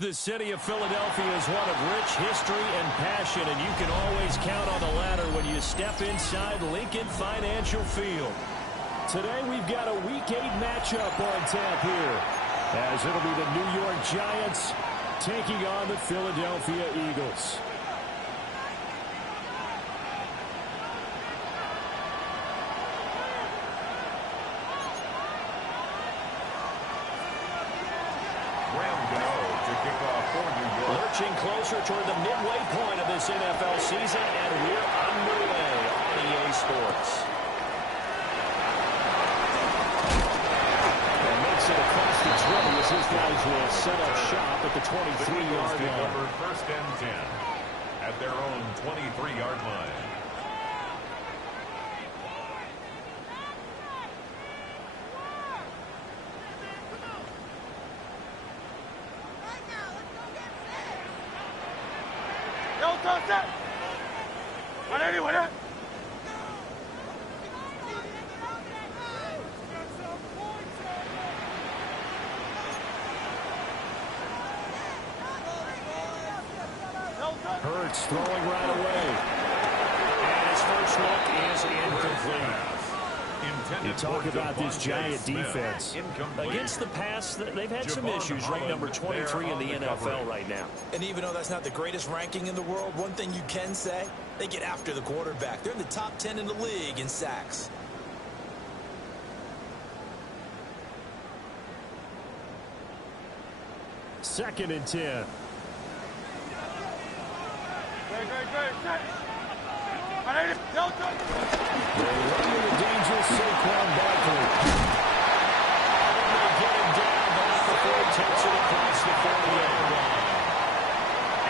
The city of Philadelphia is one of rich history and passion, and you can always count on the ladder when you step inside Lincoln Financial Field. Today we've got a Week 8 matchup on tap here, as it'll be the New York Giants taking on the Philadelphia Eagles. Lurching closer toward the midway point of this NFL season, and we're underway on EA Sports. And makes it across the 20 as his guys will set up shop at the 23-yard line. First and 10 at their own 23-yard line. Hurts throwing right away. And his first look is incomplete. You talk about this Giant defense. Against the pass, they've had some issues. Ranked number 23 in the NFL right now. And even though that's not the greatest ranking in the world, one thing you can say, they get after the quarterback. They're in the top 10 in the league in sacks. Second and 10. They're running the dangerous Saquon Barkley. They get him down, but not before he takes it across the 40-yard line.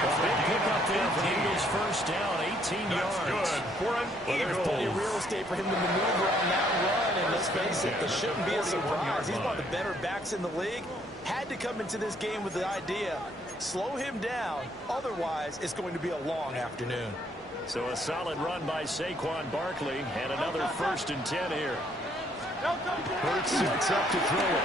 A big pickup there for the Eagles. First down, 18 yards. Good for an Eagle. There's plenty of real estate for him to maneuver on that run, and let's face it, this shouldn't be a surprise. He's one of the better backs in the league. Had to come into this game with the idea, slow him down, otherwise it's going to be a long afternoon. So a solid run by Saquon Barkley, and another first and 10 here. Hurts sets up to throw it.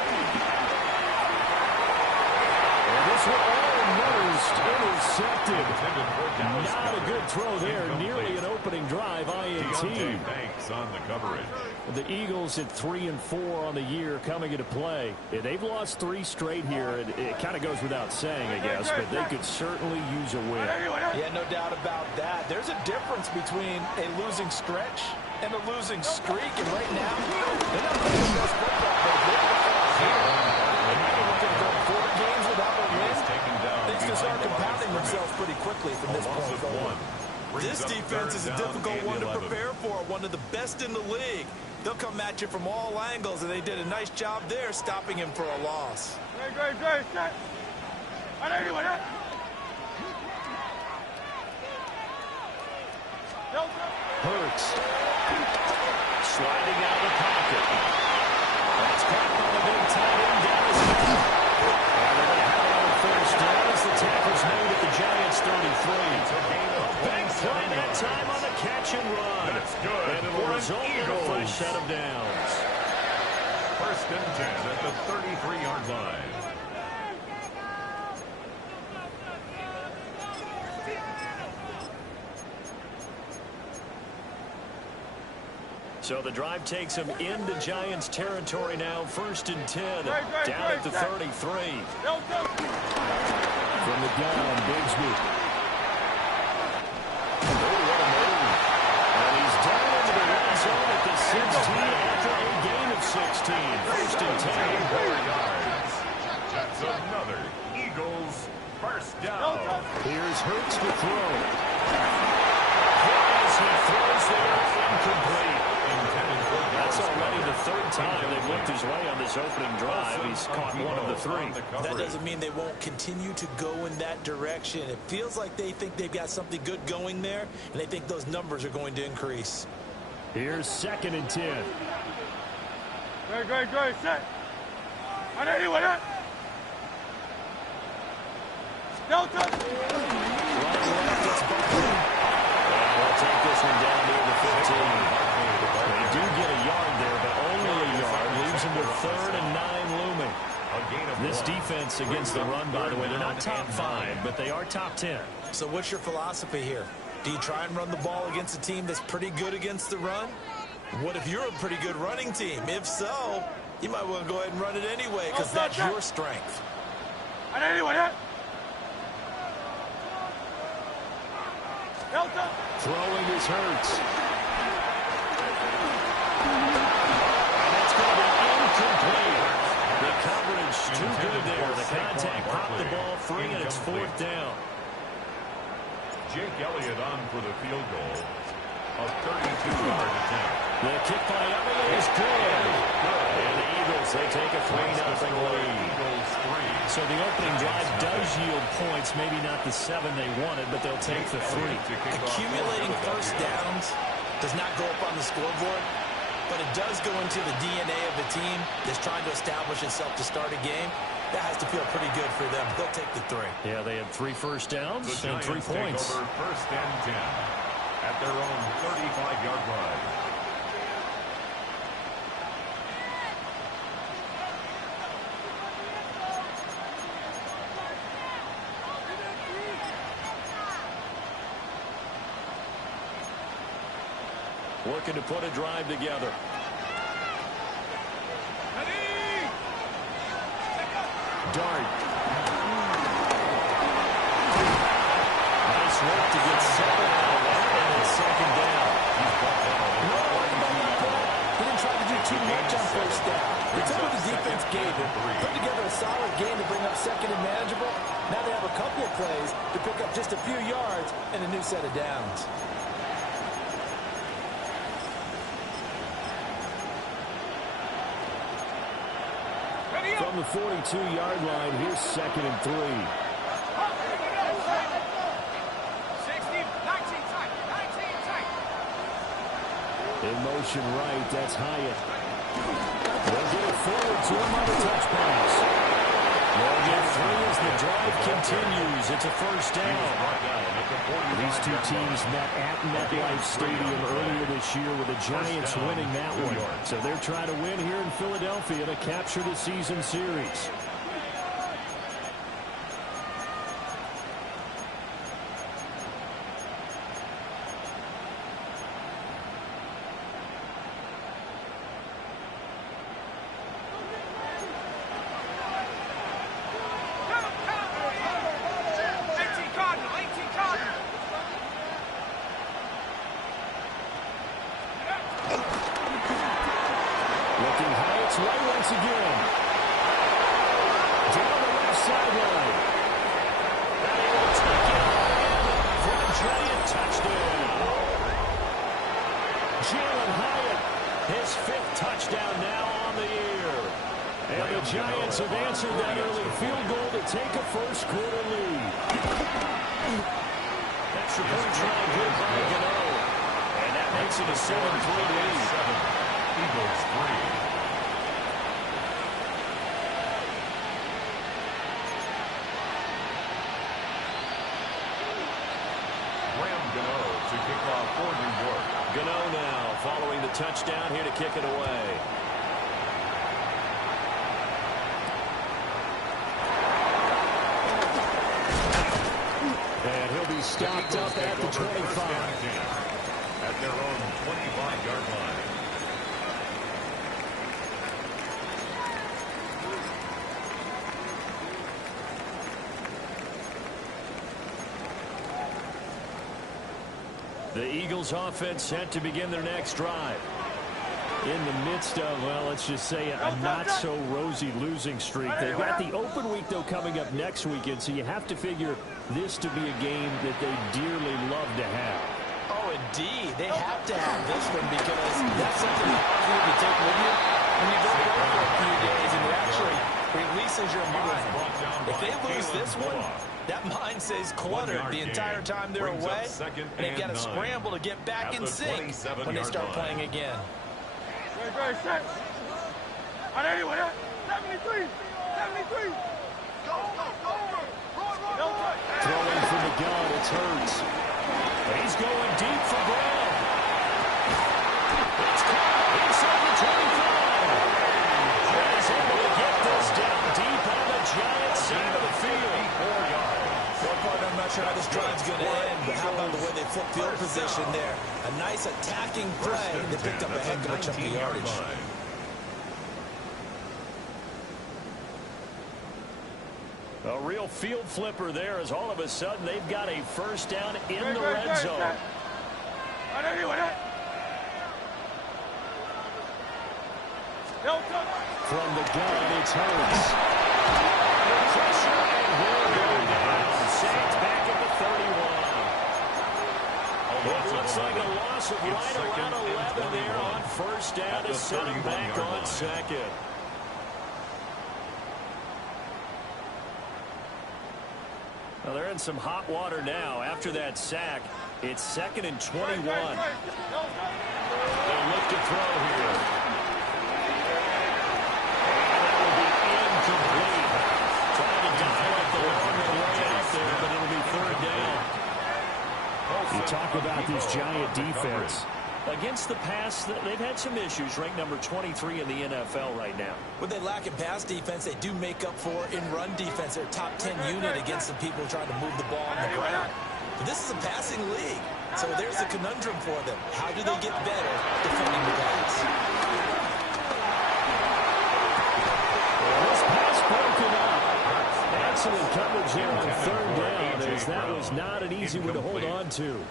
And this one almost intercepted. Not a good throw there. Nearly an opening drive, INT. Thanks on the coverage. The Eagles at 3-4 on the year coming into play. They've lost 3 straight here. It kind of goes without saying, I guess, but they could certainly use a win. Yeah, no doubt about that. There's a difference between a losing stretch and a losing streak, and right now, they're not playing the best football, but they're looking to go 4 games without a win. Things can start compounding themselves pretty quickly from this point forward. This defense is a difficult one to prepare for, one of the best in the league. They'll come at you from all angles, and they did a nice job there stopping him for a loss. Hurts sliding out of the pocket. That's caught by the big tight end down his back. And they're going to have it on first down as the tackle's made at the Giants' 33. Big play that time on the catch and run. That's good. And it'll result in a fresh set of downs. First and 10 at the 33-yard line. So the drive takes him into Giants territory now. First and 10, down at the 33. From the gun, Bigsby. Oh, what a move. And he's down into the red zone at the 16 after a gain of 16. First and 10. 4 yards. That's another Eagles first down. Here's Hurts to throw. As he throws there, incomplete. That's already the 3rd time they've looked his way on this opening drive. He's caught one of the 3. That doesn't mean they won't continue to go in that direction. It feels like they think they've got something good going there, and they think those numbers are going to increase. Here's second and 10. Great, set. On anyone, no touch. Right left, it's Barkley. And we'll take this one down near the 15. They do get a yard there, but only a yard. Leaves him with 3rd and 9 looming. This defense this against the run, by the way. They're not top 5, but they are top 10. So what's your philosophy here? Do you try and run the ball against a team that's pretty good against the run? What if you're a pretty good running team? If so, you might want to go ahead and run it anyway because that's your strength. Throwing his Hurts. And it's going to be incomplete. The coverage too good there. The contact popped the ball free, and it's 4th down. Jake Elliott on for the field goal. A 32-yard attempt. The kick by Elliott is good. And the Eagles, they take a 3-0 lead. So the opening drive does yield points, maybe not the 7 they wanted, but they'll take the 3. Accumulating first downs does not go up on the scoreboard, but it does go into the DNA of the team that's trying to establish itself to start a game. That has to feel pretty good for them. They'll take the 3. Yeah, they had 3 first downs and 3 points. Take over 1st and 10 at their own 35-yard line. Looking to put a drive together. Dart. Nice work to get 7 out of that, and it's 2nd down. No worries about that play. He didn't try to do too much on first down. He took what the defense gave him, put together a solid game to bring up 2nd and manageable. Now they have a couple of plays to pick up just a few yards and a new set of downs. From the 42-yard line, here's 2nd and 3. 16, 19 tight, 19 tight. In motion right, that's Hyatt. They'll get it forward to him on the touch pass. They'll get 3 as the drive continues. It's a 1st down. These two teams met at MetLife Stadium earlier this year with the Giants winning that one. So they're trying to win here in Philadelphia to capture the season series. Looking Hyatt's way once again. Down the left sideline. And he will take it for a giant touchdown. Jalen Hyatt, his 5th touchdown now on the year. And the Giants have answered that early field goal to take a first-quarter lead. Extra point try good by Gano. And that makes it a 7-3 lead. Eagles 3. To kick off for New York. Gano now following the touchdown here to kick it away. And he'll be stopped up at the 25. At their own 25-yard line. The Eagles offense set to begin their next drive. In the midst of, well, let's just say a not-so-rosy losing streak. They've got the open week, though, coming up next weekend, so you have to figure this to be a game that they dearly love to have. Oh, indeed. They have to have this one because that's something positive to take with you when you go away for a few days and it actually releases your mind. If they lose this one, that mind stays cluttered the entire time they're away, and they've got to scramble to get back in sync when they start playing again. Very set. On anyone, 73. 73. Go. Throwing from the gun, it's Hurts. He's going deep for Brown. It's caught inside the 25. He's able to get this down deep on the Giants' sure how this drive's going to end, but how about the way they flip field position there? A nice attacking play. They picked up a heck of a chunk of yardage. A real field flipper there as all of a sudden they've got a first down in the red zone. From the gun, it's Hurts. Pressure, and will go down. Saints back at the 31. It looks like a loss of right around 11 there on first down to set him back on second. Well, they're in some hot water now. After that sack, it's 2nd and 21. They'll look to throw here. And that will be incomplete. Trying to dial up the long way out there, but it'll be 3rd down. You talk about this Giant defense. Against the pass, they've had some issues. Ranked number 23 in the NFL right now. When they lack in pass defense, they do make up for in run defense. They're a top 10 unit against the people trying to move the ball on the ground. But this is a passing league, so there's a conundrum for them. How do they get better defending the pass? This pass broken up. Excellent coverage here on 3rd down, as that was not an easy one to hold on to.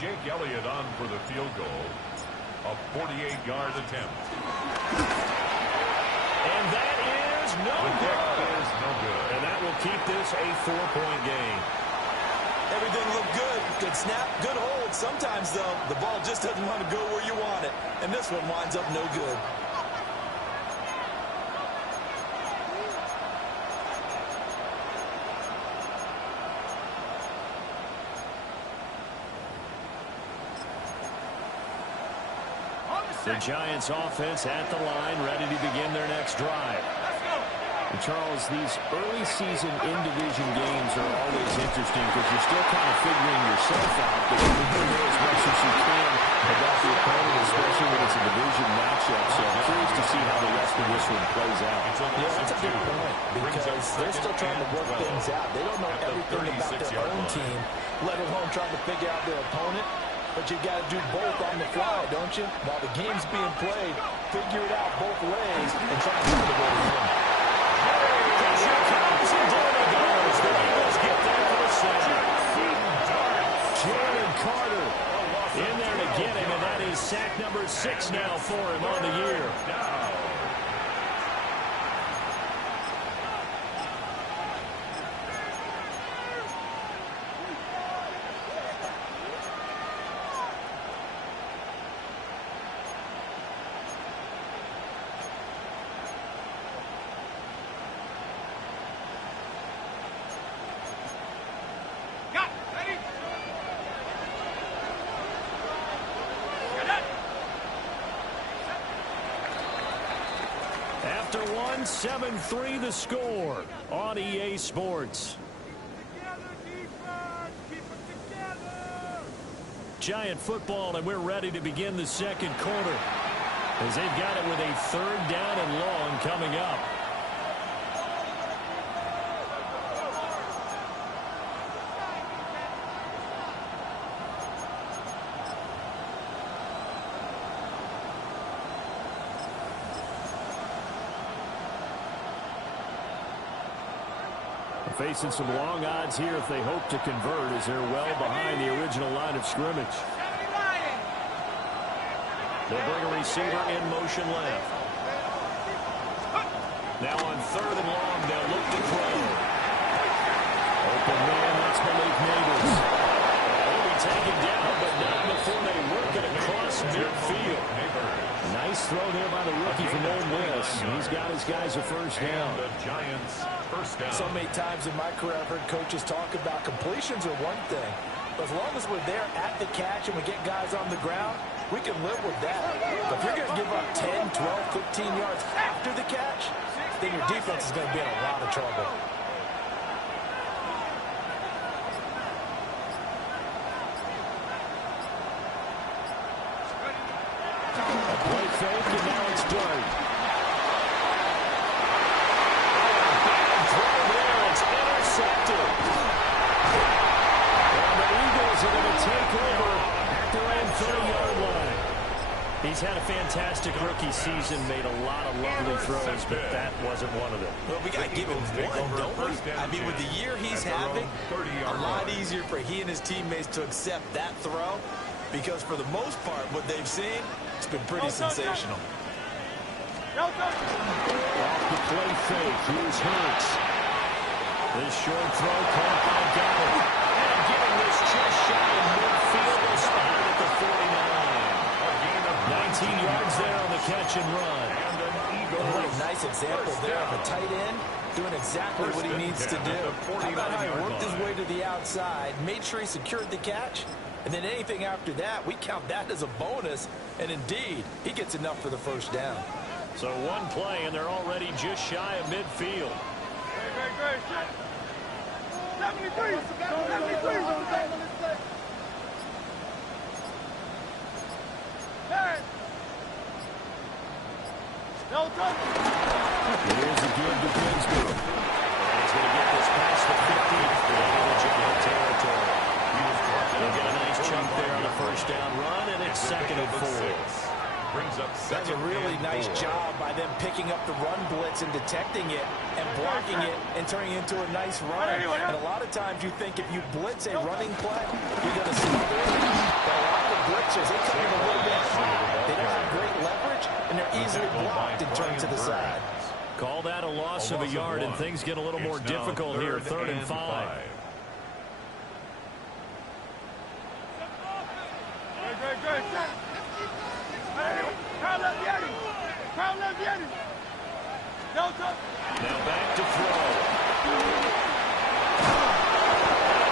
Jake Elliott on for the field goal. A 48-yard attempt. And that is no good. And that will keep this a 4-point game. Everything looked good. Good snap, good hold. Sometimes, though, the ball just doesn't want to go where you want it. And this one winds up no good. The Giants offense at the line, ready to begin their next drive. And Charles, these early season in-division games are always interesting because you're still kind of figuring yourself out, but you can know as much as you can about the opponent, especially when it's a division matchup. So I'm curious to see how the rest of this one plays out. Yeah, that's a good point because they're still trying to work things out. They don't know everything about their own team, let alone trying to figure out their opponent. But you got to do both on the fly, don't you? While the game's being played, figure it out both ways and try to find a way to win. Pressure comes and down it goes. The Eagles get there for the center. Jalen Carter in there to get him, and that is sack number 6 now for him on the year. After 7-3 the score on EA Sports. Giant football, and we're ready to begin the second quarter as they've got it with a 3rd down and long coming up. Facing some long odds here if they hope to convert, as they're well behind the original line of scrimmage. They'll bring a receiver in motion left. Now on 3rd and long, they'll look to throw. Open man, that's Malik Neighbors. They'll be taken down, but not before they work it across midfield. Nice throw there by the rookie from Ole Miss. He's got his guys a first down. The Giants first down. So many times in my career I've heard coaches talk about completions are one thing, but as long as we're there at the catch and we get guys on the ground, we can live with that. But if you're going to give up 10, 12, 15 yards after the catch, then your defense is going to be in a lot of trouble. Play fake, and now it's Dart. Bad throw there. It's intercepted. He's had a fantastic rookie season, made a lot of lovely throws, but that wasn't one of them. Well, we got to give him one, don't we? I mean, with the year he's having, a lot easier for he and his teammates to accept that throw, because for the most part, what they've seen, it's been pretty sensational. Off the play fake, here's Hurts. This short throw caught by Goddard. And getting this just shy of midfield, they spotted at the 49. 19 yards there on the catch and run. What a nice example there of a tight end doing exactly what he needs to do. How about how he worked his way to the outside, made sure he secured the catch, and then anything after that, we count that as a bonus. And indeed, he gets enough for the first down. So one play, and they're already just shy of midfield. Great. 73. 73. Hey. No touch. Here's a give to Ginsburg. And he's going to get this past the 50 into territory. They'll get a nice chunk there on the first down run, and it's 2nd and 4. That's a really nice job by them picking up the run blitz and detecting it and blocking it and turning it into a nice run. And a lot of times you think if you blitz a running play, you're going to smother it. But a lot of the blitzers, they come in a little bit hot. They don't have great leverage, and they're easily blocked and turned to the side. Call that a loss of a yard, and things get a little more difficult here. 3rd and 5. Great. Crowd left Yeti. No touch. Now back to throw.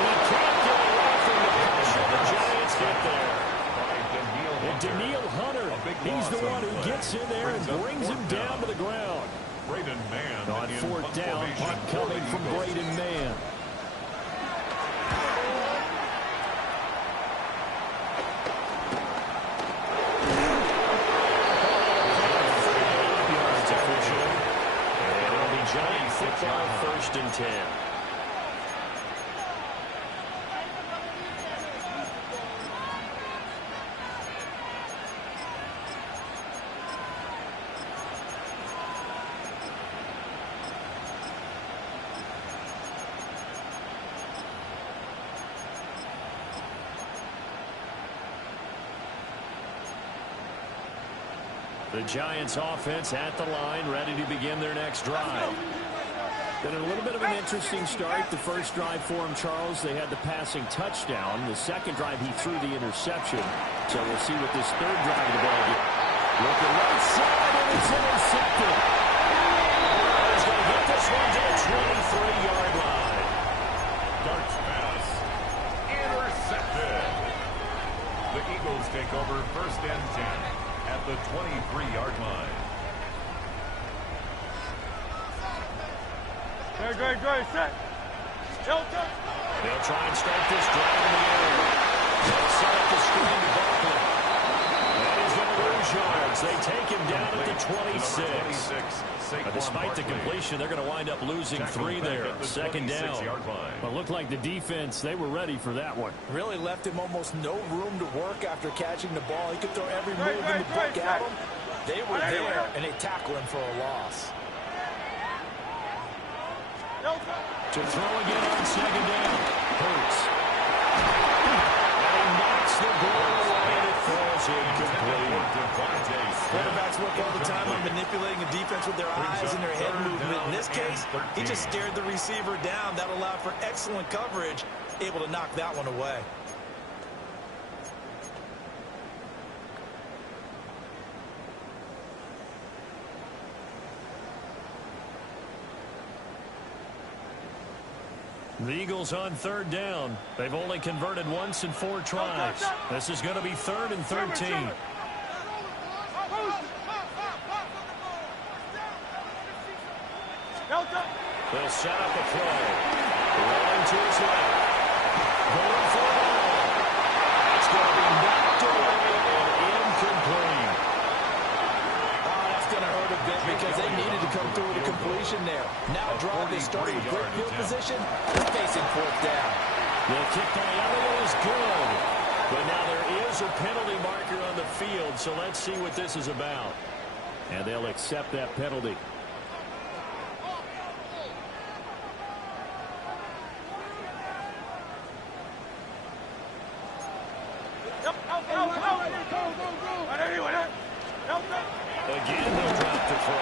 He can't get away from the pressure. The Giants get there. And Daniil Hunter, he's the one who gets in there and brings him down to the ground. On 4th down, punt coming from Braden Mann. Giant football, 1st and 10. The Giants offense at the line, ready to begin their next drive. Been a little bit of an interesting start. The first drive for him, Charles, they had the passing touchdown. The second drive, he threw the interception. So we'll see what this third drive of the ball gets. Looking right side, and it's intercepted. He's going to get this one to the 23-yard line. Darts pass. Intercepted. The Eagles take over 1st and 10 at the 23-yard line. Great. Set. They'll try and start this drive in the air. They'll set up the screen to Barkley. That is going to lose yards. They take him down at the 26. But despite the completion, they're going to wind up losing 3 there. 2nd down. But it looked like the defense, they were ready for that one. Really left him almost no room to work after catching the ball. He could throw every move in the book at him. They were there, and they tackle him for a loss. To throw again on 2nd down. Hurts. And he knocks the ball away, and it falls incomplete. Quarterbacks work all the time on manipulating a defense with their eyes and their head movement. In this case, he just stared the receiver down. That allowed for excellent coverage, able to knock that one away. The Eagles on 3rd down. They've only converted once in 4 tries. This is going to be 3rd and 13. They'll set up a play. Rolling to his left. Going for it all. It's going to be knocked away and incomplete. That's going to hurt a bit because they needed to come through with a completion there. Now drive they started with great field position. They're facing 4th down. The kick by Elliott is good. But now there is a penalty marker on on the field, so let's see what this is about. And they'll accept that penalty. Again, they'll drop the throw.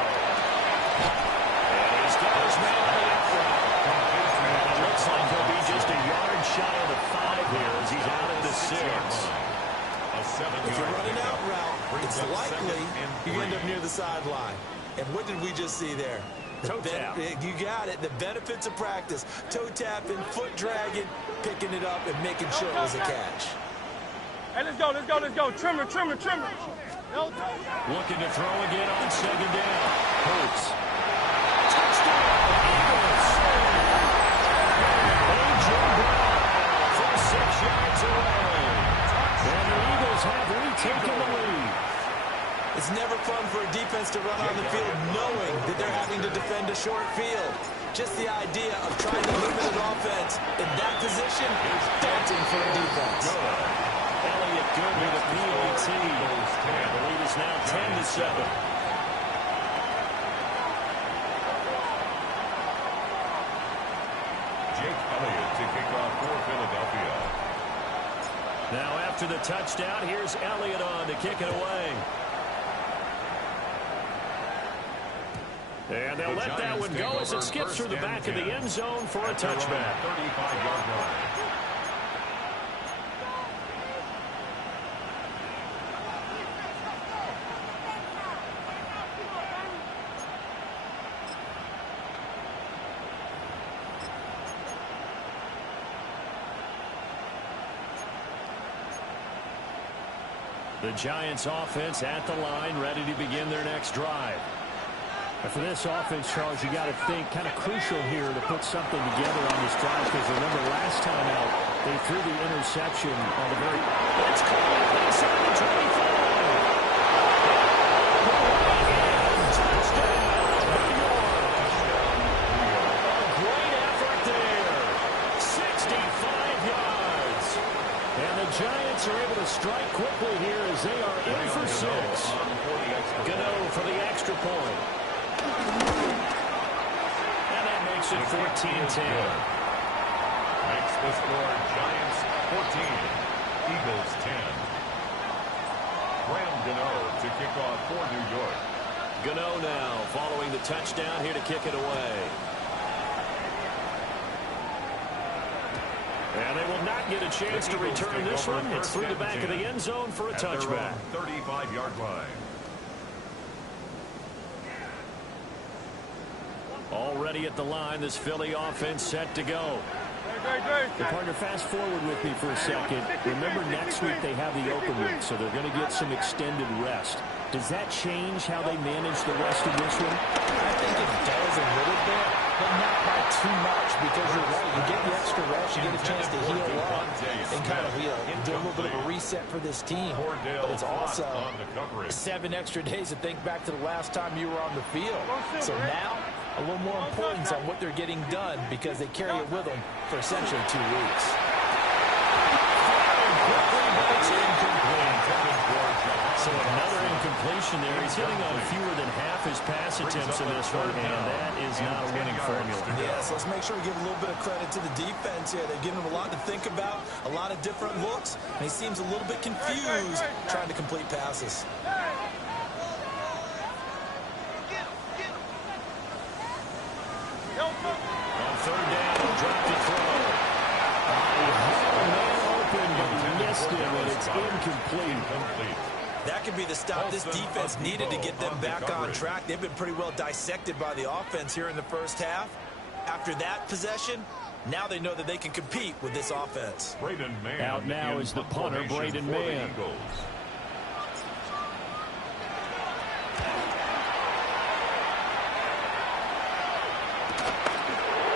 And he's got his man on the front. It looks like he'll be just a yard shy of the 5 here as he's out at the 6. If you're running out route, it's likely you end up near the sideline. And what did we just see there? Toe tap. You got it. The benefits of practice. Toe tapping, foot dragging, picking it up, and making sure it was a catch. Hey, let's go, let's go, let's go. Trimmer, trimmer, trimmer. Looking to throw again on 2nd down. Hurts. Touchdown, Eagles. A.J. Brown from 6 yards away. And the Eagles have retaken the lead. It's never fun for a defense to run on the field knowing that they're having to defend a short field. Just the idea of trying to limit an offense in that position is daunting for a defense. Elliott good with a PAT. The lead is now 10-7. Jake Elliott to kick off for Philadelphia. Now after the touchdown, here's Elliott on to kick it away. And they'll let that one go as it skips through the back of the end zone for a touchback. 35-yard line. The Giants offense at the line, ready to begin their next drive. And for this offense, Charles, you got to think kind of crucial here to put something together on this drive, because remember last time out they threw the interception on the very. Let's call it inside the 25. Touchdown, New York. A great effort there. 65 yards. And the Giants are able to strike quickly here as they are in for 6. Gano for the extra point. And that makes it 14-10. Makes the score Giants 14, Eagles 10. Graham Gano to kick off for New York. Gano now following the touchdown here to kick it away. And they will not get a chance to return this one. It's through the back of the end zone for a touchback. 35-yard line. Already at the line, this Philly offense set to go. The partner, fast forward with me for a second. Remember, next week they have the open week, so they're going to get some extended rest. Does that change how they manage the rest of this one? I think it does a little bit, but not by too much, because you're right. You get the extra rest, you get a chance to heal up and kind of do a little bit of a reset for this team. But it's also 7 extra days to think back to the last time you were on the field. So now, a little more importance on what they're getting done, because they carry it with them for essentially 2 weeks. So another incompletion there. He's hitting on fewer than half his pass attempts in this one, and that is not a winning formula. Yeah, so let's make sure we give a little bit of credit to the defense here. They've given him a lot to think about, a lot of different looks, and he seems a little bit confused trying to complete passes. On 3rd down, drop the throw. He had a man open, but he missed him, and it's incomplete. That could be the stop this defense needed to get them back on track. They've been pretty well dissected by the offense here in the first half. After that possession, now they know that they can compete with this offense. Out now is the punter, Braden Mann.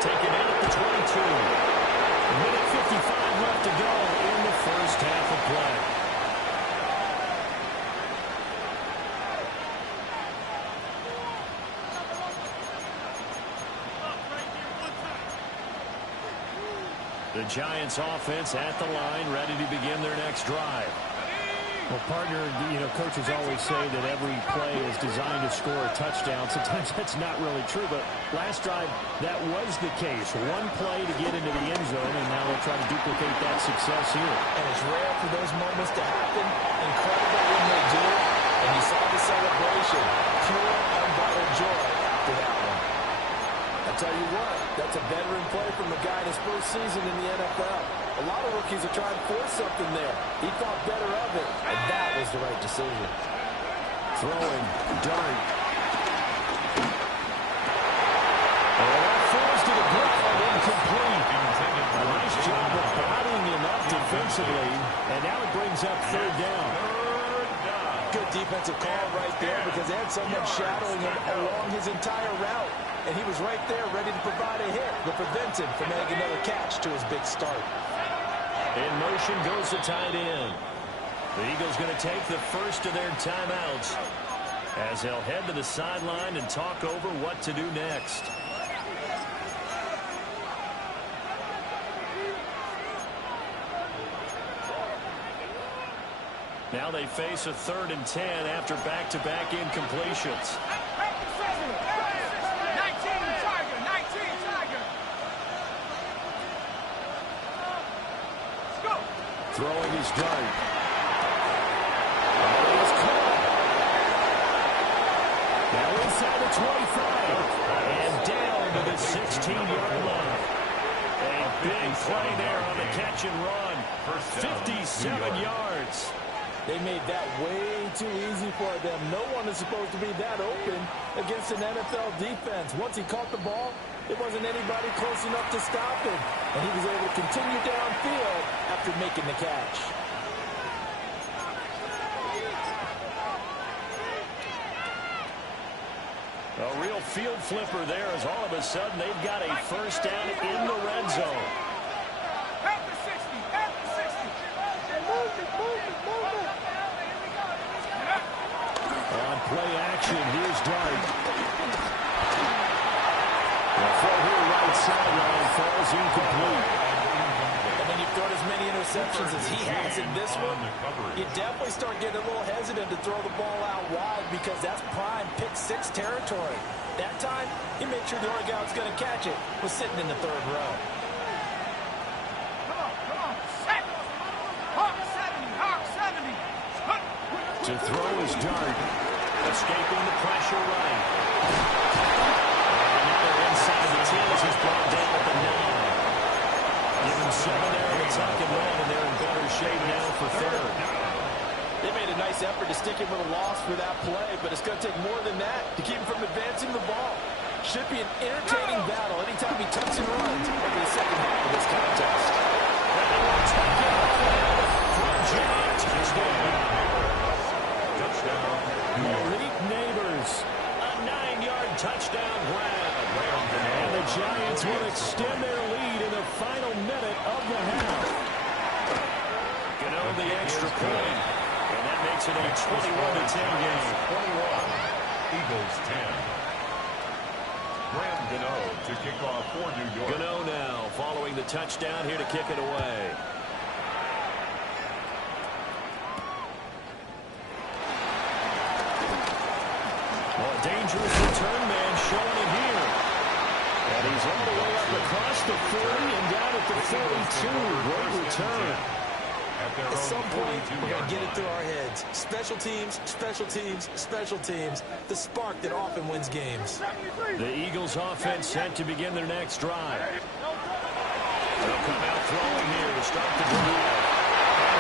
Taken in at the 22. Minute 55 left to go in the first half of play. The Giants offense at the line, ready to begin their next drive. Well, partner, you know, coaches always say that every play is designed to score a touchdown. Sometimes that's not really true, but last drive, that was the case. One play to get into the end zone, and now they'll try to duplicate that success here. And it's rare for those moments to happen. Incredible when they do. And you saw the celebration. Pure, unbridled joy after that one. I tell you what, that's a veteran play from a guy in his first season in the NFL. A lot of rookies are trying to force something there. He thought better of it, and that was the right decision. Throwing, dart. That falls to the ground, incomplete. A nice job of bottling him up defensively, and now it brings up third down. Good defensive call right there because they had someone shadowing him along his entire route. And he was right there ready to provide a hit that prevents him from adding another catch to his big start. In motion goes the tight end. The Eagles going to take the first of their timeouts as they'll head to the sideline and talk over what to do next. Now they face a 3rd and 10 after back-to-back incompletions. Throwing his dart. He's caught. Now inside the 25. And down to the 16-yard line. A big play there on the catch and run. 57 yards. They made that way too easy for them. No one is supposed to be that open against an NFL defense. Once he caught the ball, there wasn't anybody close enough to stop him. And he was able to continue downfield after making the catch. A real field flipper there as all of a sudden they've got a first down in the red zone. On play action, here's Dart. The throw here right sideline falls incomplete. And when you've thrown as many interceptions as he has in this one, you definitely start getting a little hesitant to throw the ball out wide because that's prime pick-6 territory. That time, he made sure the only guy was going to catch it was sitting in the 3rd row. To throw his Dart, escaping the pressure right. And now they're inside the 10 as he's brought down at the 9. Give him 7 there on the tuck and run, and they're in better shape now for 3rd. They made a nice effort to stick him with a loss for that play, but it's going to take more than that to keep him from advancing the ball. Should be an entertaining battle anytime he tucks and runs over the second half of this contest. From John, touchdown. Malik Neighbors, a 9-yard touchdown grab. And the Giants will extend their lead in the final minute of the half. Gano the extra point, and that makes it a 21-10 game. 21, Eagles 10. Graham Gano to kick off for New York. Gano now following the touchdown here to kick it away. Dangerous return man showing it here. And he's all the way up across the 40 and down at the 42. Great return. At some point, we're going to get it through our heads. Special teams, special teams, special teams. The spark that often wins games. The Eagles offense set to begin their next drive. They'll come out throwing here to start the drive.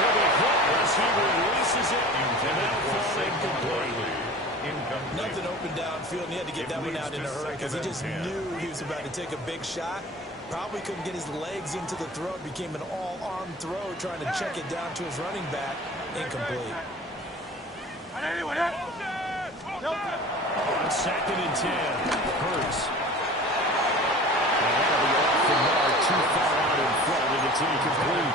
With a hit as he releases it, and that'll fall incomplete. Nothing open downfield, and he had to get that one out in a hurry because he just knew he was about to take a big shot. Probably couldn't get his legs into the throw. It became an all-arm throw trying to check it down to his running back. Incomplete. On 2nd and 10, Hurts. And that'll be off the mark, too far out in front, and it's incomplete.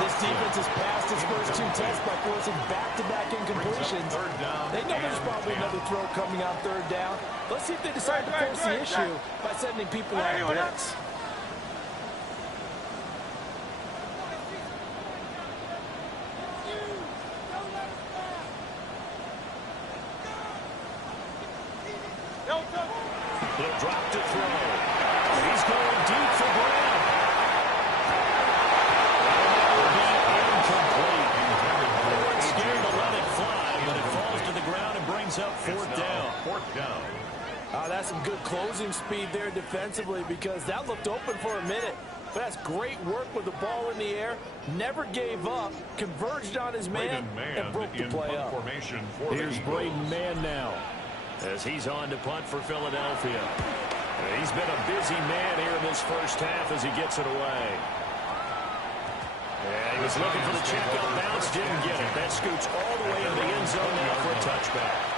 This defense has passed its first 2 tests by forcing back-to-back incompletions. They know there's probably another throw coming on 3rd down. Let's see if they decide to force the issue by sending people out of blitz. He'll drop to throw. He's going deep for Graham. That will be incomplete. They weren't scared to let it fly, but it falls to the ground and brings up fourth down. Fourth down. That's some good closing speed there defensively because that looked open for a minute. But that's great work with the ball in the air. Never gave up. Converged on his man and broke the play up. Here's Braden Mann now as he's on to punt for Philadelphia. He's been a busy man here in this first half as he gets it away. Yeah, he was looking for the check on bounce, didn't get it. That scoots all the way into the end zone now for a touchback.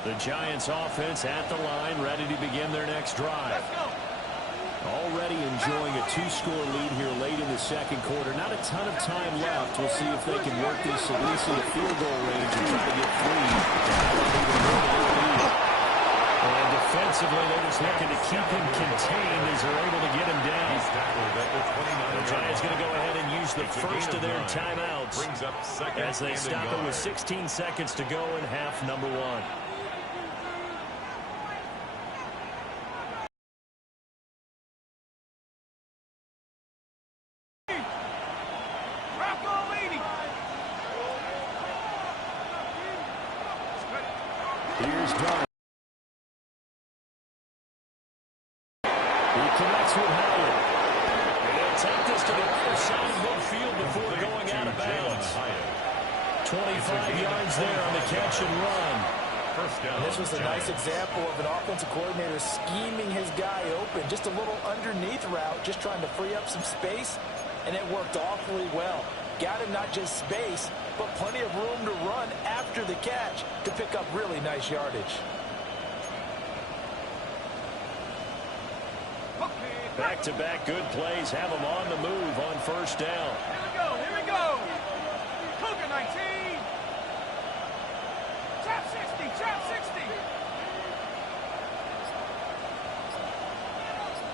The Giants offense at the line, ready to begin their next drive. Already enjoying a two-score lead here late in the second quarter. Not a ton of time left. We'll see if they can work this at least in the field goal range and try to get free. And defensively, they're just looking to keep him contained as they're able to get him down. The Giants going to go ahead and use the first of their timeouts as they stop it with 16 seconds to go in half number one. Here's Dunn. He connects with Howard. And they'll take this to the other side of midfield before going out of bounds. 25 yards there on the catch and run. First down. This was a nice example of an offensive coordinator scheming his guy open. Just a little underneath route, just trying to free up some space, and it worked awfully well. Got him not just space, but plenty of room to run after the catch to pick up really nice yardage. Back-to-back good plays have him on the move on first down. Here we go. Cougar 19. Chop 60, chop 60.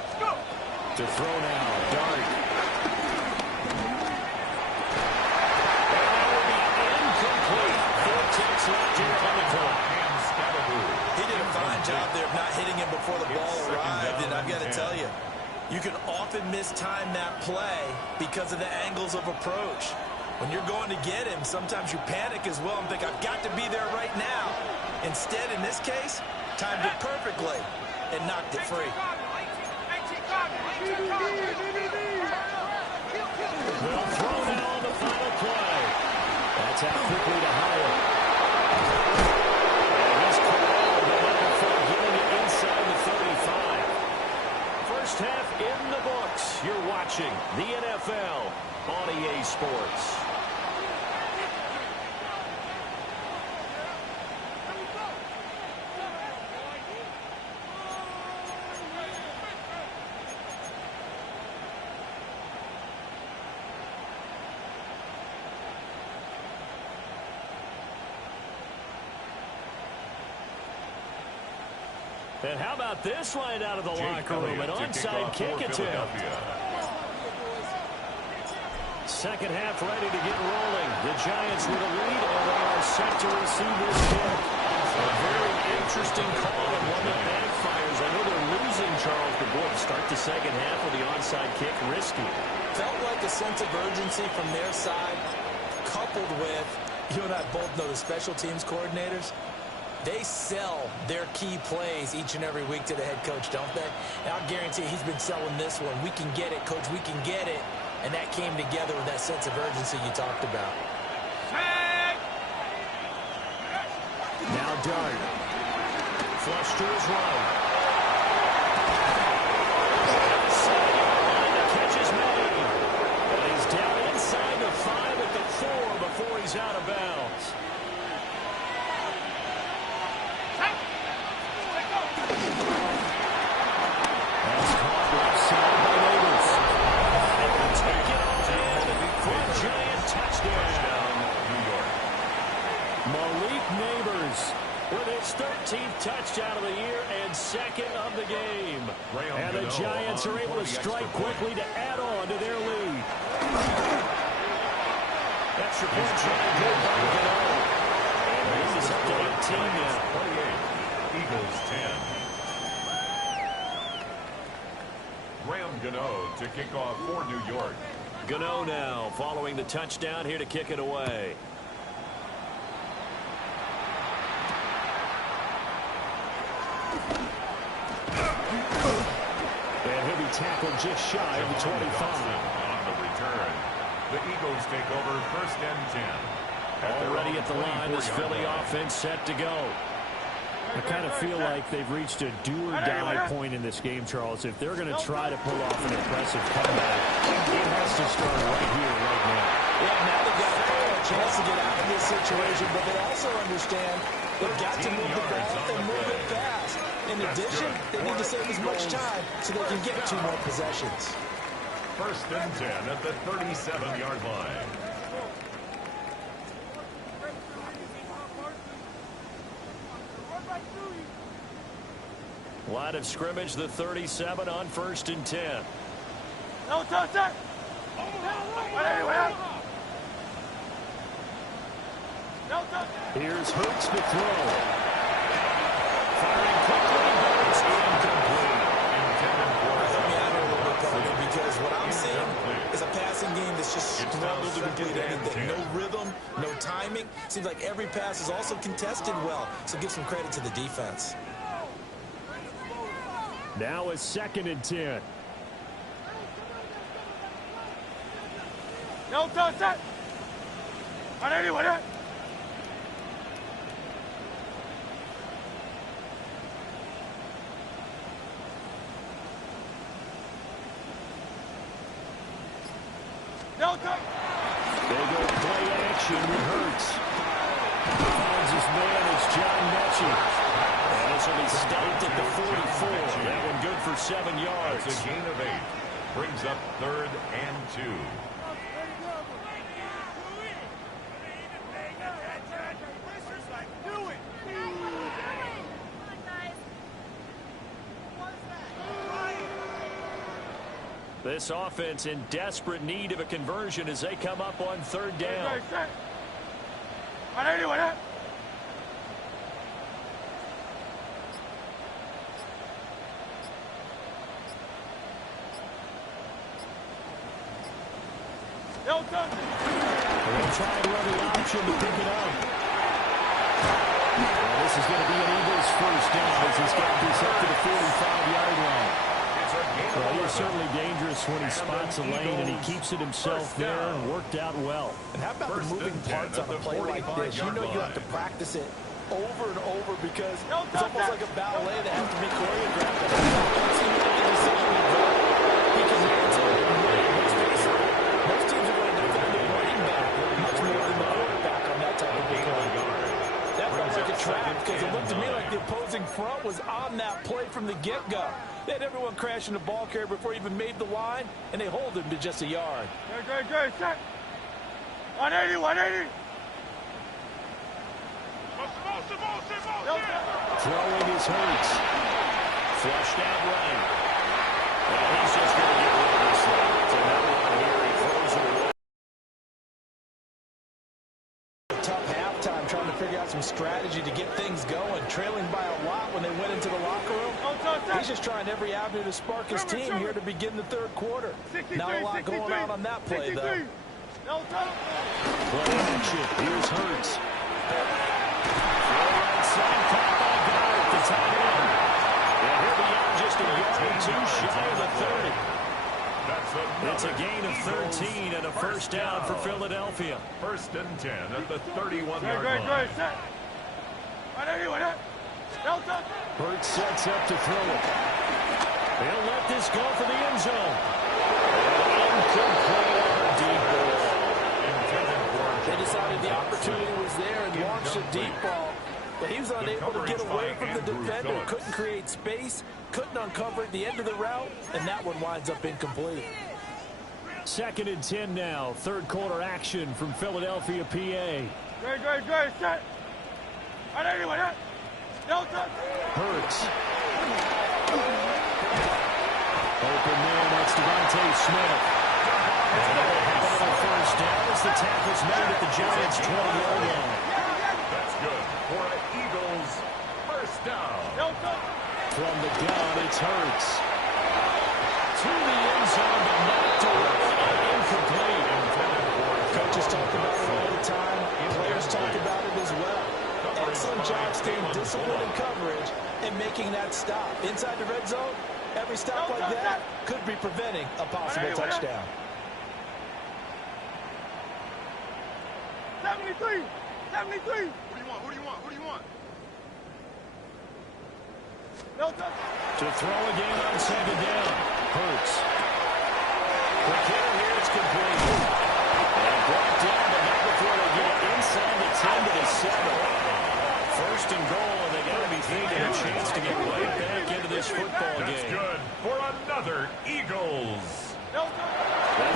Let's go. To throw now, Dart. Left here on the clock. He did a fine job there of not hitting him before the ball arrived, and I've got to tell you, you can often mistime that play because of the angles of approach. When you're going to get him, sometimes you panic as well and think, I've got to be there right now. Instead, in this case, timed it perfectly and knocked it free. They'll throw now on the final play. That's out quickly to Howard. First half in the books. You're watching the NFL on EA Sports. And how about this right out of the locker room? An onside kick attempt. Second half ready to get rolling. The Giants with a lead, and they are set to receive this kick. A very interesting call and one that backfires. I know they're losing, Charles, but boy, to start the second half with the onside kick, risky. Felt like a sense of urgency from their side, coupled with, you and I both know the special teams coordinators. They sell their key plays each and every week to the head coach, don't they? And I'll guarantee he's been selling this one. We can get it, coach, we can get it. And that came together with that sense of urgency you talked about. Now Dart. Flush to his right. The catch is made. And he's down inside the 5 at the 4 before he's out of bounds. with his 13th touchdown of the year and second of the game. And the Giants are able to strike quickly to add on to their lead. Extra point try good by Gano. And this is up to 18 now. 28, Eagles 10. Graham Gano to kick off for New York. Gano now following the touchdown here to kick it away. And he'll be tackled just shy of the 25. On the return, the Eagles take over first and 10. Already at the line, this Philly offense set to go. I kind of feel like they've reached a do-or-die point in this game, Charles. If they're going to try to pull off an impressive comeback, it has to start right here, right now. Yeah, now they've got a chance to get out of this situation, but they also understand they've got to move the ball and move it fast. In addition, they need to save as much time so they can get 2 more possessions. First and 10 at the 37-yard line. Line of scrimmage, the 37 on first and 10. No touchdown. No touchdown. Here's Hurts to throw. Firing quickly, but it's incomplete. Let me add a little bit, Carter, because what I'm seeing is a passing game that's just struggled to complete anything. No rhythm, no timing. Seems like every pass is also contested well, so give some credit to the defense. Now a second and 10. No touchdown. On anyone. No touchdown. They go play action with Hurts. Finds his man is John Mechie. And this will be stopped at the 44. That one good for 7 yards. That's a gain of 8. Brings up third and 2. This offense in desperate need of a conversion as they come up on third down. On anyone. No touchdown. They'll try and run the option to pick it up. Well, this is going to be an Eagles first down as he's got this up to the 45-yard line. Well, he is certainly dangerous when he spots a lane, and he keeps it himself there and worked out well. And how about the moving parts on a play like this? You know you have to practice it over and over because it's almost like a ballet that has to be choreographed. Once he made the decision to go, he can answer it and win. Let's face it, most teams are going to defend the running back much more than the quarterback on that type of play. That felt like a trap because it looked to me like the opposing front was on that play from the get-go. They had everyone crashing the ball carrier before he even made the line, and they hold him to just a yard. Good, set. 180, 180. Throwing his Hurts. Flushed out right. And he's just going to get rid of this thing. It's another one here. He throws it away. A tough halftime trying to figure out some strategy to get things going, trailing by a lot when they went into the locker room. He's just trying every avenue to spark his team here to begin the third quarter. Not a lot going on that play, though. Play action. Here's Hurts. Outside, caught by Goddard at the tight end. And he'll be out just a yard or two shy of the 30. It's a gain of 13 and a first down for Philadelphia. First and 10 at the 31-yard line. Great, set. Hurts sets up to throw it. They'll let this go for the end zone. Incomplete on a deep ball. They decided the opportunity was there and launched a deep ball. But he was unable to get away from the defender, couldn't create space, couldn't uncover at the end of the route, and that one winds up incomplete. Second and 10 now. Third quarter action from Philadelphia, PA. Great, set. 180, Hurts. Open man, that's Devontae Smith. And they'll have another first down as the tackle's made at the Giants' 20-yard line. That's good for an Eagles first down. From the gun, it's Hurts. To the end zone, but knocked away and incomplete. Coaches talk about it all the time. Players talk about it as well. Excellent job staying disciplined in coverage and making that stop. Inside the red zone, every stop like that could be preventing a possible touchdown. 73! 73! Who do you want? Who do you want? Who do you want? To throw again on second down. Hurts. The kick here, it's complete. And brought down, but not before they get inside the 10 to the 7. First and goal, and they got to be thinking a chance to get right back into this football game. That's good for another Eagles. They'll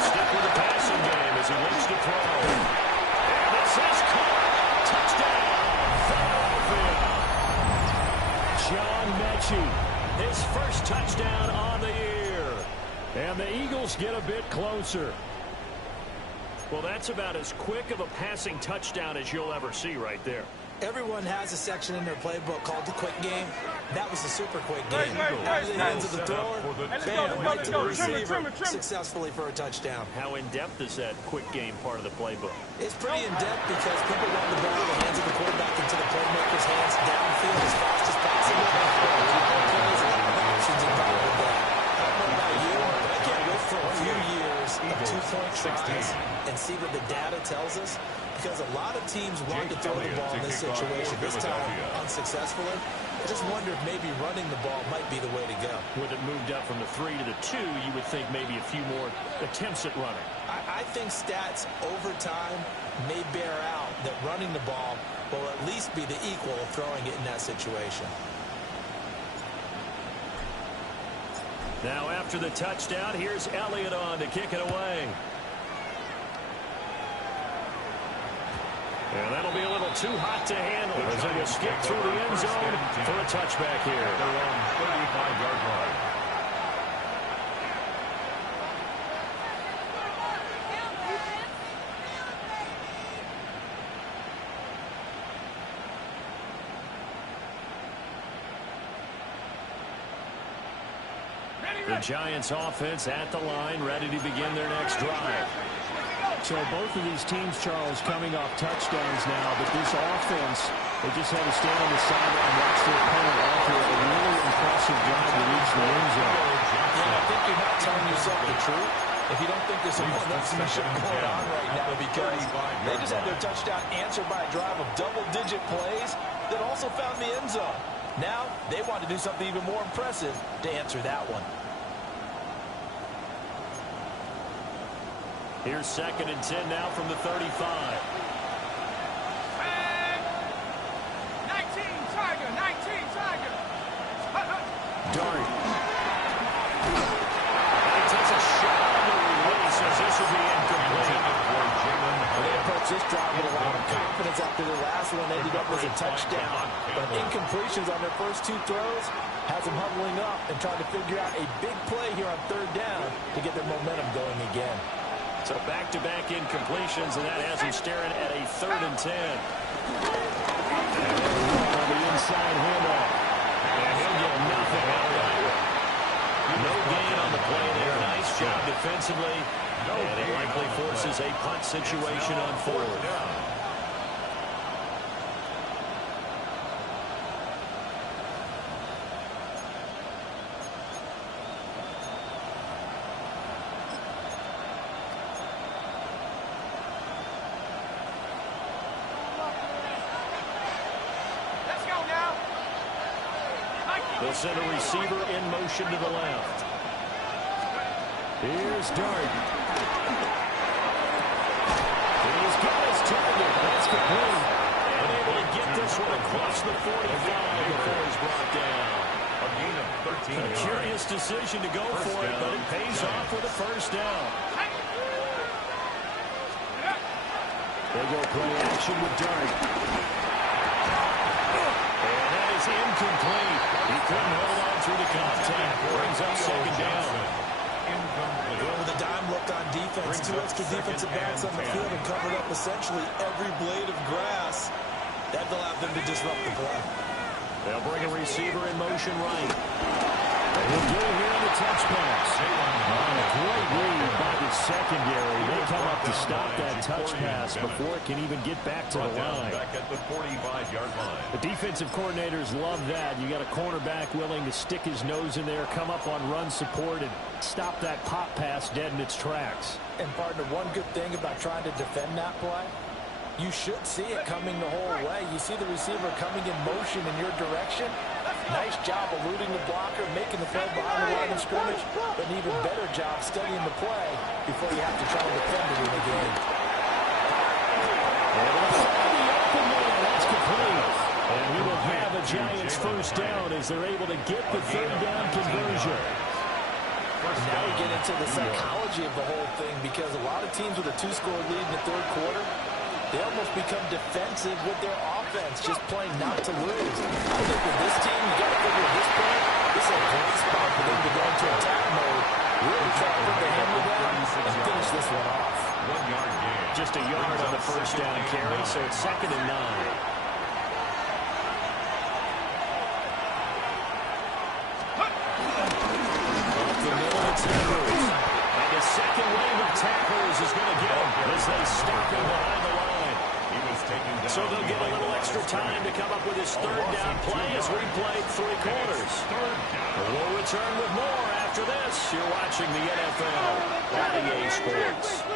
stick with the passing game as he looks to throw. And this is caught. Touchdown, Philadelphia. John Mechie, his first touchdown on the year. And the Eagles get a bit closer. Well, that's about as quick of a passing touchdown as you'll ever see right there. Everyone has a section in their playbook called the quick game. That was the super quick game. Out of the hands of the thrower, bam, right to the receiver, successfully for a touchdown. How in-depth is that quick game part of the playbook? It's pretty in-depth because people want the ball in the hands of the quarterback into the playmaker's hands downfield as fast as possible. There's a lot of options involved with that. I don't know about you, but I can't wait for a few years of two-point tries and see what the data tells us. Because a lot of teams want to throw the ball in this situation. This time, unsuccessfully. I just wonder if maybe running the ball might be the way to go. With it moved up from the 3 to the 2, you would think maybe a few more attempts at running. I think stats over time may bear out that running the ball will at least be the equal of throwing it in that situation. Now after the touchdown, here's Elliott on to kick it away. And that'll be a little too hot to handle as it will skip through the end zone for a touchback here. Their own 35-yard line. The Giants offense at the line, ready to begin their next drive. So both of these teams, Charles, coming off touchdowns now, but this offense, they just had to stand on the sideline and watch their opponent offer a really impressive drive to reach the end zone. Yeah, I think you're not telling yourself the truth if you don't think there's something special going on right now, because they just had their touchdown answered by a drive of double-digit plays that also found the end zone. Now they want to do something even more impressive to answer that one. Here's 2nd and 10 now from the 35. 19, Tiger, 19, Tiger. Dart. He takes a shot on the release as this will be incomplete. They approach this drive with a lot of confidence after the last one ended up as a touchdown. But incompletions on their first 2 throws has them huddling up and trying to figure out a big play here on 3rd down to get their momentum going again. So back-to-back incompletions, and that has him staring at a 3rd and 10. On the inside handoff. And he'll get nothing out of that. No gain on the play there. Nice job defensively. And it likely forces a punt situation on 4th. They'll send a receiver in motion to the left. Here's Dart. He's got his target. That's complete. And able to get this one across the 45 before he's brought down. A gain of 13 A yards. curious decision to go for it, but it pays off with a first down. They go play action with Dart. And that is is incomplete. He couldn't hold on through the contact. Brings up second down. Well, with a dime look on defense, two extra defensive backs on the field and covered up essentially every blade of grass. That allowed them to disrupt the play. They'll bring a receiver in motion right. He'll do it here on the touch pass. A great read by the secondary. They come up to stop that touch pass before it can even get back to the line. Back at the 45-yard line. The defensive coordinators love that. You got a cornerback willing to stick his nose in there, come up on run support, and stop that pop pass dead in its tracks. And, partner, one good thing about trying to defend that play, you should see it coming the whole way. You see the receiver coming in motion in your direction. Nice job eluding the blocker, making the play behind the line of scrimmage, but an even better job studying the play before you have to try and defend it in the game. That's complete. And we will have a Giants first down as they're able to get the third down conversion. Now we get into the psychology of the whole thing, because a lot of teams with a two-score lead in the third quarter, they almost become defensive with their offense, just playing not to lose. I think with this team, you got to figure at this point, this is a great spot for them to go into attack mode, really try to put the hammer down and finish this one off. 1 yard gain. Just a yard on the first down carry, so it's 2nd and 9. Up the middle, it's Edwards. And the second wave of tacklers is going to get him as they stop him behind the line. So they'll get a little extra time to come up with his third down play as we played 3 quarters. We'll return with more after this. You're watching the NFL on EA Sports.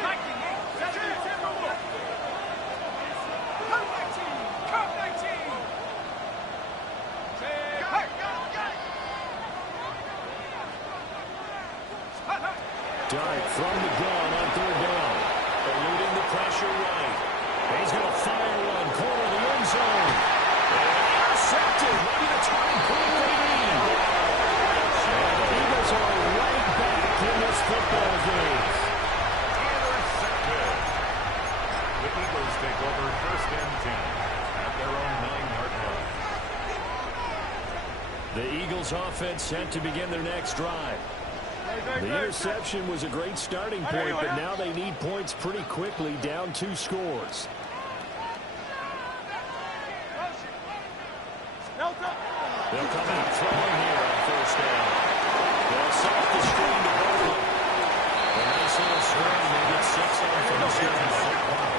Dart from the gun on 3rd down. Eluding the pressure right. He's going to fire one, corner of the end zone. And intercepted, ready to try and pull the lead. And the Eagles are right back in this football game. Intercepted. The Eagles take over 1st and 10 at their own 9-yard line. The Eagles offense set to begin their next drive. The interception was a great starting point, but now they need points pretty quickly, down 2 scores. They'll come out throwing here on 1st down. They'll set up the screen to Bowman. A nice little screen. They get 6 on 1st down.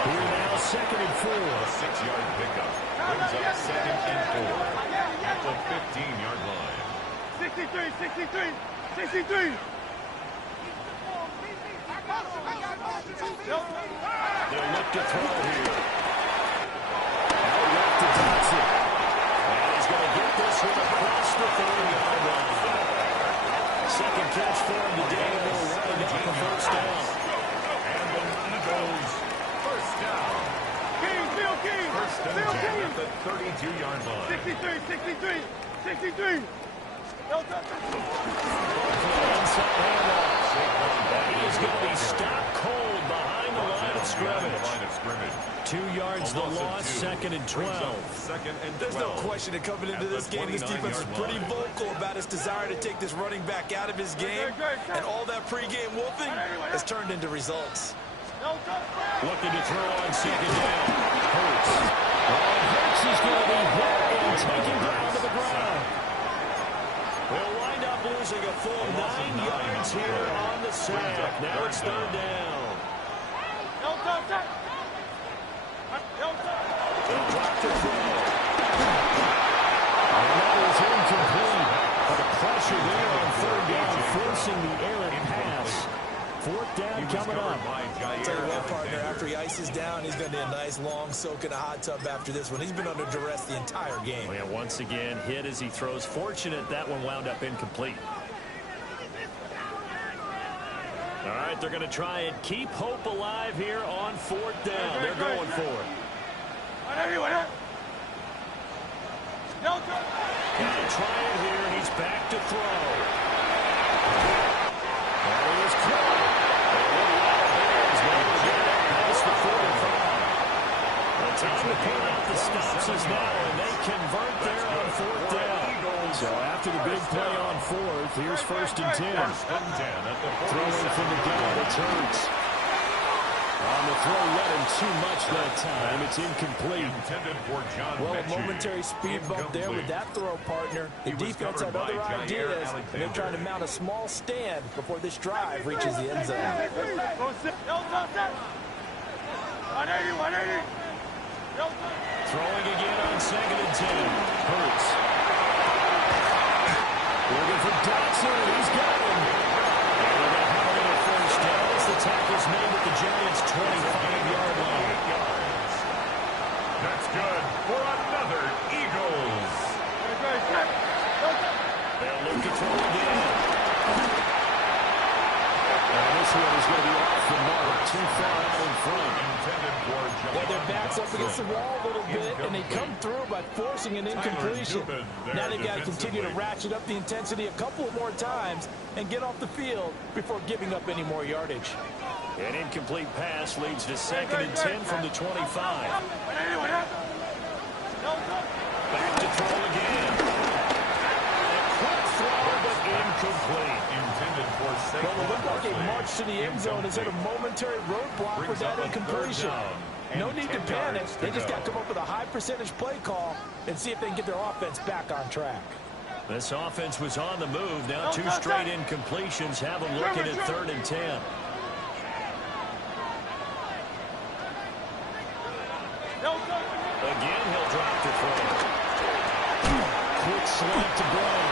Here now, 2nd and 4. A 6-yard pickup brings up 2nd and 4 at the 15-yard line. 63. They'll look to throw here. Now left to Dotson. And he's going to get this one across the 30-yard line. Second catch for him today. They'll wind up the 1st down. And the Eagles first down. King. 1st and 10 at the 32-yard line. 63. Inside handoff. He's going to be stopped cold behind the line of scrimmage. 2 yards the loss, 2nd and 12. There's no question that coming into this game, this defense is pretty vocal about its desire to take this running back out of his game. And all that pregame wolfing has turned into results. Looking to throw on 2nd down. Hurts. Hurts is going to be hit and taken down to the ground. They'll wind up losing a full 9 yards here on the sack. Now it's 3rd down. They'll drop the throw. And that is incomplete. But the pressure there on 3rd down, forcing the errant pass. 4th down coming up. I'll tell you what, partner, after he ices down, he's going to need a nice long soak in a hot tub after this one. He's been under duress the entire game. Yeah, once again, hit as he throws. Fortunate that one wound up incomplete. All right, they're going to try and keep hope alive here on 4th down. They're going for it. Got to try it here, and he's back to throw. That is caught. And the Bears able to get it past the 45. And Time to pull out the stops is now, and they convert there on fourth down. So after the big play on fourth, here's first and 10. Throwing from the gun, it's Hurts. On the throw, let him too much that time. It's incomplete. Well, a momentary speed bump there with that throw, partner. The defense had other ideas, and they're trying to mount a small stand before this drive reaches the end zone. 180. Throwing again on second and 10. Hurts. Looking for Dotson. He's got him. And we're going to have another first down as the tackle's made at the Giants' 25-yard line. That's good for another Eagles. They'll look to throw again. And this one is going to be off the mark. Too far out in front. Well, their back's up against the wall a little bit, and they come through by forcing an incompletion. Now they've got to continue to ratchet up the intensity a couple of more times and get off the field before giving up any more yardage. An incomplete pass leads to second and 10 from the 25. Back to throw again. A quick throw, but incomplete. Intended for safe. Well, it looked like a march to the end zone is at a momentary roadblock with that incompletion. No need to panic. They just got to come up with a high percentage play call and see if they can get their offense back on track. This offense was on the move. Now two straight incompletions have them looking at third and 10. Again, he'll drop the throw. Quick slant to Brown.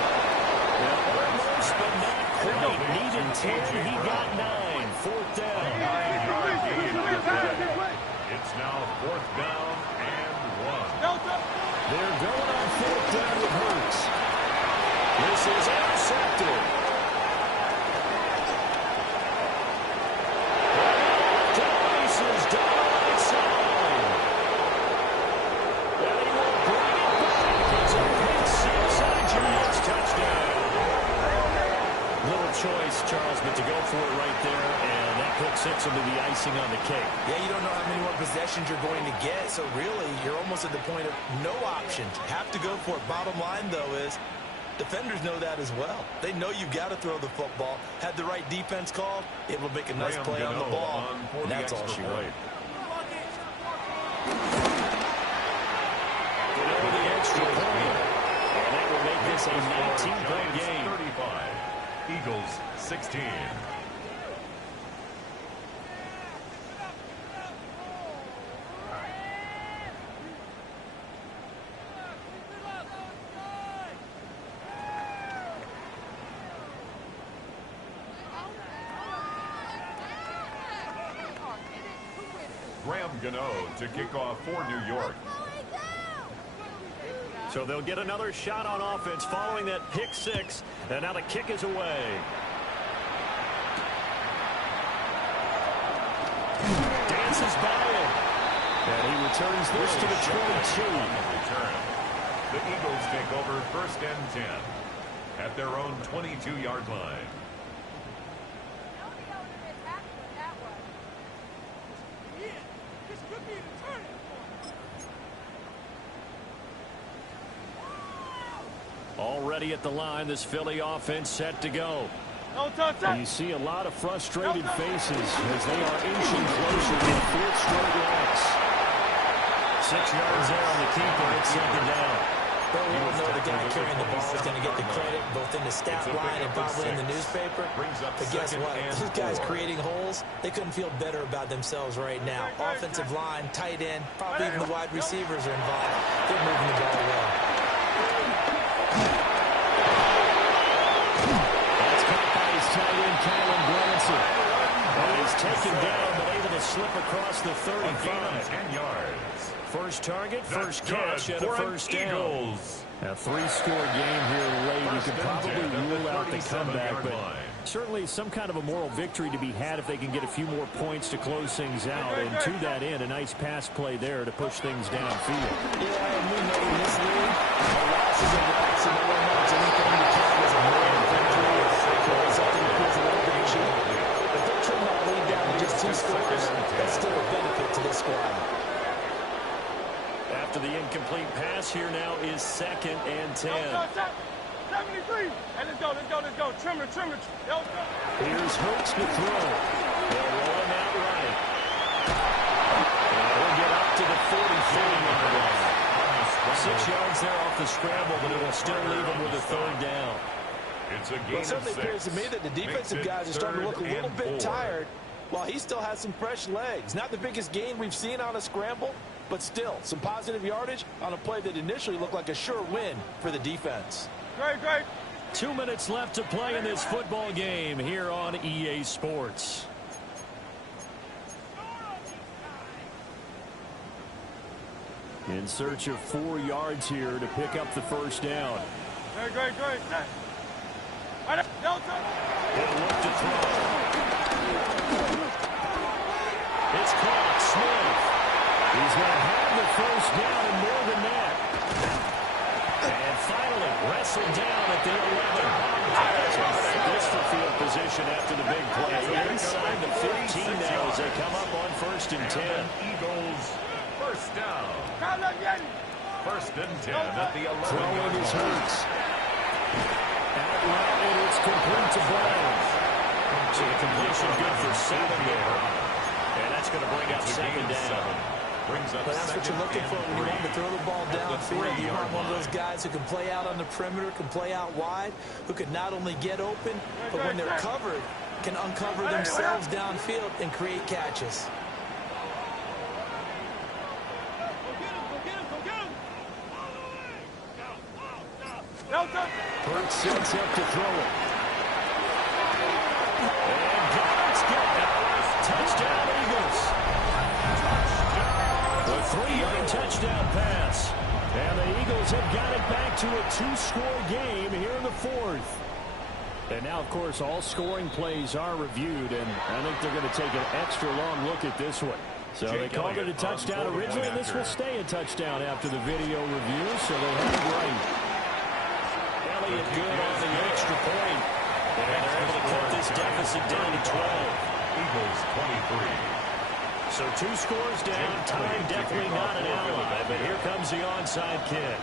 Well, almost, but not quite. Needed 10. He got 9. Fourth down. It's now fourth down and 1. They're going on fourth down with Hurts. This is intercepted. Races down the right side. And he will bring it back. It's a pick six on a Giants touchdown. Little choice, Charles, but to go for it right there, and that pick six will be the icing on the cake. Yeah, you don't know how many more possessions you're going to get, so really, you're almost at the point of no option. Have to go for it. Bottom line, though, is defenders know that as well. They know you've got to throw the football. Had the right defense called, able to make a nice play on the ball, and that's all she wrote. For the extra point, and that will make this a 19-point game. 35. Eagles 16. To kick off for New York. So they'll get another shot on offense following that pick six, and now the kick is away. Dances by it, and he returns this to the 22. The Eagles take over first and 10 at their own 22-yard line. Already at the line, this Philly offense set to go. You see a lot of frustrated faces as they are inching closer to the fourth straight loss. 6 yards there on the keeper. It's second down. Well, we all know the guy carrying the ball is going to get the credit both in the stat line and probably in the newspaper. But guess what? These guys creating holes, they couldn't feel better about themselves right now. Offensive line, tight end, probably even the wide receivers are involved. They're moving the ball well. That's caught by his tight end, Kylan Bronson. And he's taken down, but able to slip across the 35. 10 yards. First target, first catch, and a first down. A three-score game here late. You can probably rule out the comeback, but certainly some kind of a moral victory to be had if they can get a few more points to close things out. And to that end, a nice pass play there to push things downfield. Yeah, and we know in this league, a loss is a loss, and no one wants anything to count as a moral victory or something that feels a little bit cheap. If they trim that lead down to just 2 scores, that's still a benefit to this squad. After the incomplete pass, here now is 2nd and 10. 73. Hey, let's go. Trimmer. Here's Hurts to throw. They'll roll him out right. And he'll get up to the 44-yard line. 6 yards there off the scramble, but it will still leave him with a 3rd down. It's a gain Well, it certainly of 6. appears to me that the defensive guys are starting to look a little bit tired while he still has some fresh legs. Not the biggest gain we've seen on a scramble, but still some positive yardage on a play that initially looked like a sure win for the defense. Great. 2 minutes left to play in this football game here on EA Sports. In search of 4 yards here to pick up the 1st down. Great. Delta. He'll look to throw. It's caught. Smith. He's going to have the 1st down and more than that. And finally wrestled down at the 11. This for field position after the big play. Inside the 15 now as they come up on 1st and 10. Eagles 1st down. 1st and 10 at the 11. Throwing his Hurts. Out route, and it's complete to Brown. So the completion good for 7 there. And that's going to bring up 2nd down. But that's what you're looking for when you want to throw the ball downfield. You want one of those guys who can play out on the perimeter, can play out wide, who can not only get open, but when they're covered, can uncover themselves downfield and create catches. Hurts sets up to throw it. And Goddard's got it. Touchdown, Eagles. A 3-yard touchdown pass. And the Eagles have got it back to a 2-score game here in the 4th. And now, of course, all scoring plays are reviewed, and I think they're going to take an extra long look at this one. So they called it a touchdown originally, and this will stay a touchdown after the video review, so they have it right. Elliott good on the extra point. And they're able to cut this deficit down to 12. Eagles 23. So 2 scores down. Time definitely not an ally, but here comes the onside kick.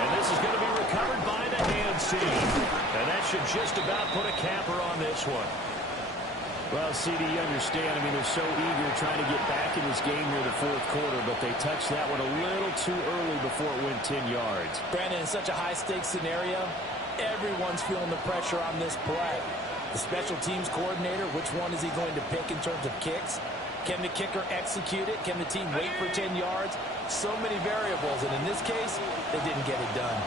And this is going to be recovered by the hands team. And that should just about put a capper on this one. Well, CD, you understand. I mean, they're so eager trying to get back in this game near the 4th quarter, but they touched that one a little too early before it went 10 yards. Brandon, in such a high-stakes scenario, everyone's feeling the pressure on this play. The special teams coordinator, which one is he going to pick in terms of kicks? Can the kicker execute it? Can the team wait for 10 yards? So many variables, and in this case, they didn't get it done.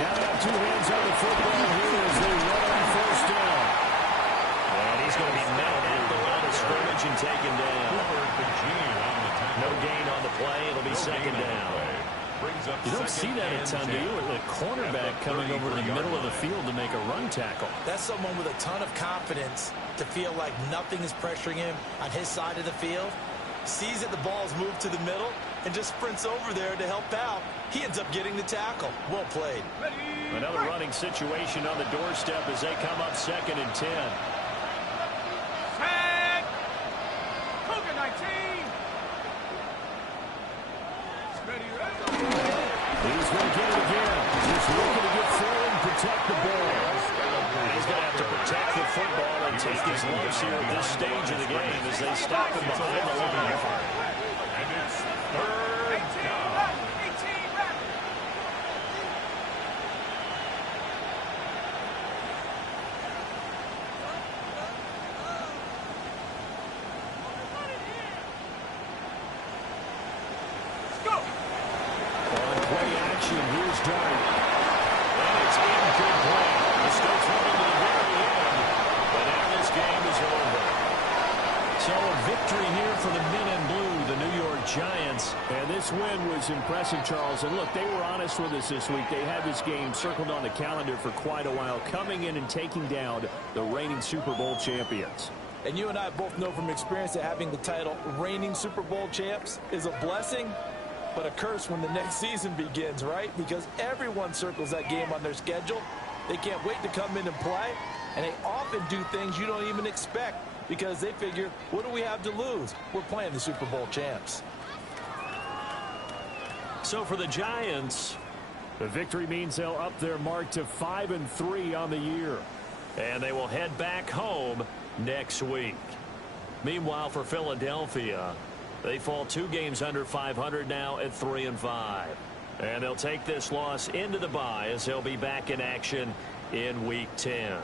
Now they have 2 hands on the football here as they run on 1st down. And he's going to be met at the line of scrimmage and taken down. No gain on the play. It'll be 2nd down. You don't see that a ton, do you? A cornerback coming over to the middle of the field to make a run tackle. That's someone with a ton of confidence to feel like nothing is pressuring him on his side of the field. Sees that the ball's moved to the middle and just sprints over there to help out. He ends up getting the tackle. Well played. Another running situation on the doorstep as they come up 2nd and 10. Tag. Cougar 19. He's going to get it again. Just looking to get forward and protect the ball. He's going to have to protect the football and take his lumps here at this stage of the game as they stop him behind the line. And it's 3rd down. On play action, here's Dart. And it's incomplete. This goes running to the very end. But now this game is over. So a victory here for the men in blue, the New York Giants. And this win was impressive, Charles. And look, they were honest with us this week. They had this game circled on the calendar for quite a while, coming in and taking down the reigning Super Bowl champions. And you and I both know from experience that having the title reigning Super Bowl champs is a blessing, but a curse when the next season begins, right? Because everyone circles that game on their schedule, They can't wait to come in and play, and they often do things you don't even expect because they figure, what do we have to lose? We're playing the Super Bowl champs. So for the Giants, the victory means they'll up their mark to 5-3 on the year. and they will head back home next week. Meanwhile, for Philadelphia, they fall 2 games under 500 now at 3-5. And they'll take this loss into the bye as they'll be back in action in Week 10.